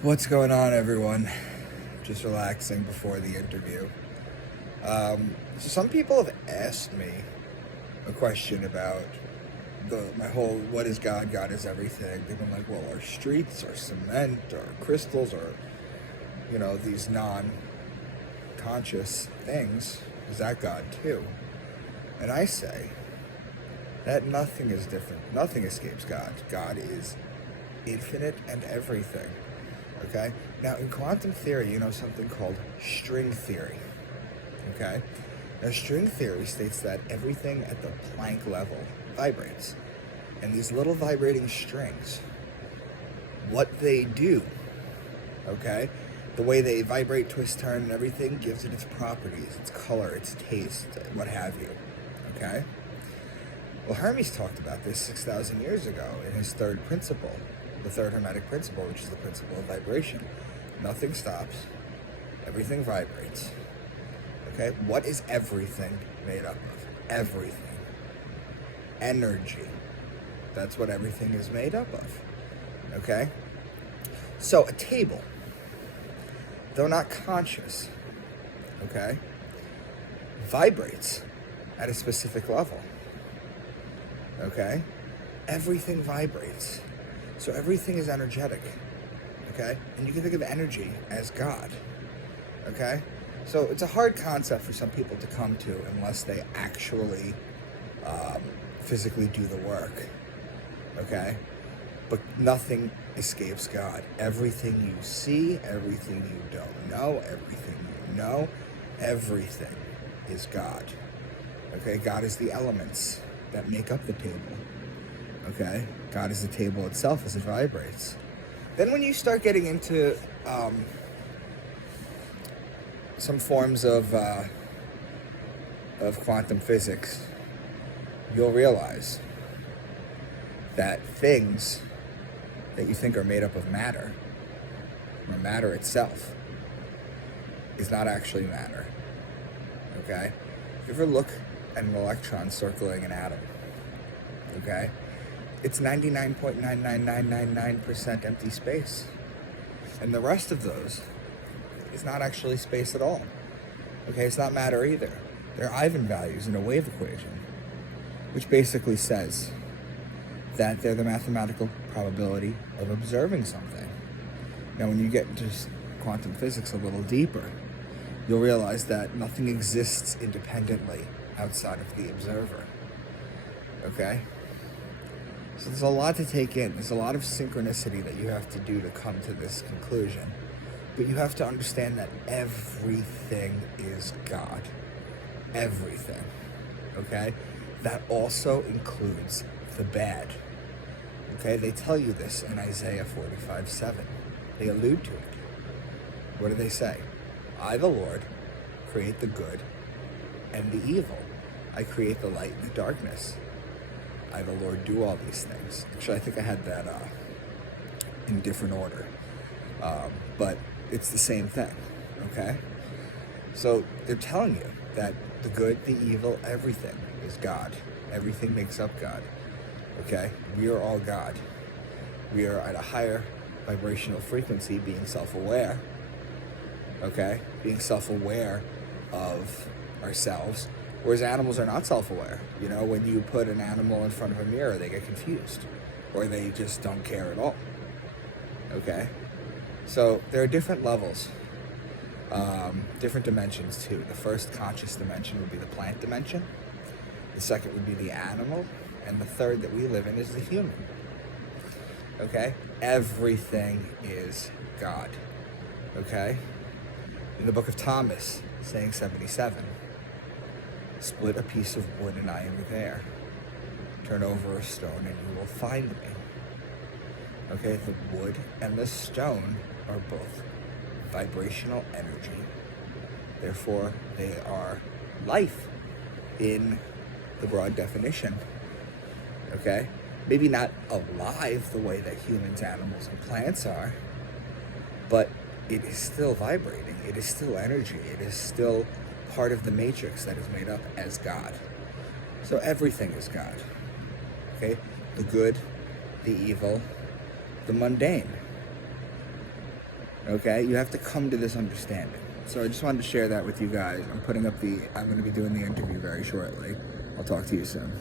What's going on, everyone? Just relaxing before the interview. So some people have asked me a question about my whole "what is God? God is everything." They've been like, "Well, are streets, or cement, or crystals, or these non-conscious things, is that God too?" And I say that nothing is different. Nothing escapes God. God is infinite and everything. Okay? Now, in quantum theory, you know something called string theory. Okay? Now, string theory states that everything at the Planck level vibrates. And these little vibrating strings, what they do, okay, the way they vibrate, twist, turn, and everything gives it its properties, its color, its taste, what have you. Okay? Well, Hermes talked about this 6,000 years ago in his third principle, the third Hermetic principle, which is the principle of vibration. Nothing stops, everything vibrates. Okay? What is everything made up of? Everything. Energy. That's what everything is made up of. Okay? So a table, though not conscious, okay, vibrates at a specific level. Okay? Everything vibrates. So everything is energetic. Okay? And you can think of energy as God. Okay? So it's a hard concept for some people to come to unless they actually physically do the work. Okay? But nothing escapes God. Everything you see, everything you don't know, everything you know, everything is God. Okay? God is the elements that make up the table. Okay? God is the table itself as it vibrates. Then when you start getting into some forms of quantum physics, you'll realize that things that you think are made up of matter, or matter itself, is not actually matter. Okay? If you ever look at an electron circling an atom, okay, it's 99.99999% empty space. And the rest of those is not actually space at all. Okay, it's not matter either. They're eigenvalues in a wave equation, which basically says that they're the mathematical probability of observing something. Now, when you get into quantum physics a little deeper, you'll realize that nothing exists independently outside of the observer. Okay? So there's a lot to take in. There's a lot of synchronicity that you have to do to come to this conclusion. But you have to understand that everything is God. Everything. Okay? That also includes the bad. Okay? They tell you this in Isaiah 45:7. They allude to it. What do they say? I, the Lord, create the good and the evil. I create the light and the darkness. I, the Lord, do all these things. Actually, I think I had that in different order. But it's the same thing, okay? So they're telling you that the good, the evil, everything is God. Everything makes up God, okay? We are all God. We are at a higher vibrational frequency, being self-aware, okay? Being self-aware of ourselves. Whereas animals are not self-aware. You know, when you put an animal in front of a mirror, they get confused. Or they just don't care at all. Okay? So there are different levels. Different dimensions, too. The first conscious dimension would be the plant dimension. The second would be the animal. And the third that we live in is the human. Okay? Everything is God. Okay? In the book of Thomas, saying 77, split a piece of wood and I am there. Turn over a stone and you will find me. Okay, the wood and the stone are both vibrational energy. Therefore, they are life in the broad definition. Okay? Maybe not alive the way that humans, animals, and plants are, but it is still vibrating. It is still energy. It is still part of the matrix that is made up as God. So everything is God. Okay? The good, the evil, the mundane. Okay? You have to come to this understanding. So I just wanted to share that with you guys. I'm going to be doing the interview very shortly. I'll talk to you soon.